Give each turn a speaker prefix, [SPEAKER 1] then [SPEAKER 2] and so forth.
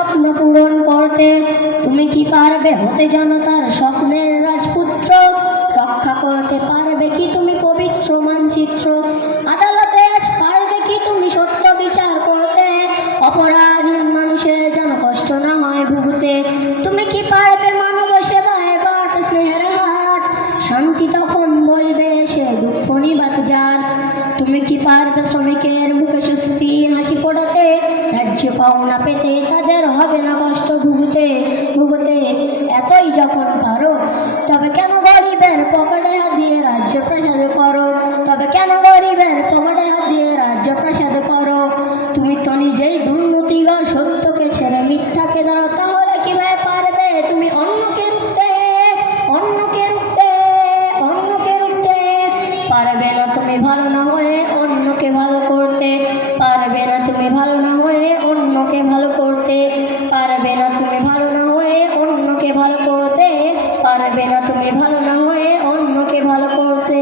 [SPEAKER 1] স্বপ্ন পূরণ করতে। তুমি কি পারবে হতে জনতার স্বপ্নের রাজপুত্র? রক্ষা করতে পারবে কি তুমি পবিত্র মানচিত্র? আদালতে আজ পারবে কি তুমি সত্য বিচার করতে? অপরাধীন মানুষের যেন কষ্ট না হয় ভুগুতে। তুমি কি পারবে মানব সেবায় বাট স্নেহের হাত? শান্তি তখন বলবে, সে দুঃখ নিবাত যার। তুমি কি পারবে শ্রমিকের মুখে সুস্থির হাসি রাজ্য পাওনা পেতে তাদের হবে না কষ্ট ভুগতে ভুগতে। এতই যখন পারো তবে কেন গরিবের পকেটে হাত দিয়ে রাজ্য প্রসাদ করো? তবে কেন গরিবের পকেটে হাত দিয়ে রাজ্য প্রসাদ করো? তুমি তো নিজেই দুর্নীতিগর সত্যকে ছেড়ে মিথ্যাকে ধরো, তাহলে কীভাবে পারবে? তুমি অন্যকে রুখতে অন্যকে রুখতে অন্যকে রুখতে। পারবে না তুমি ভালো না হয়ে অন্যকে ভালো করতে, পারবে না তুমি ভালো না অন্যকে ভালো করতে পারবে না, তুমি ভালো না হয়ে অন্যকে ভালো করতে পারবে না, তুমি ভালো না হয়ে অন্যকে ভালো করতে।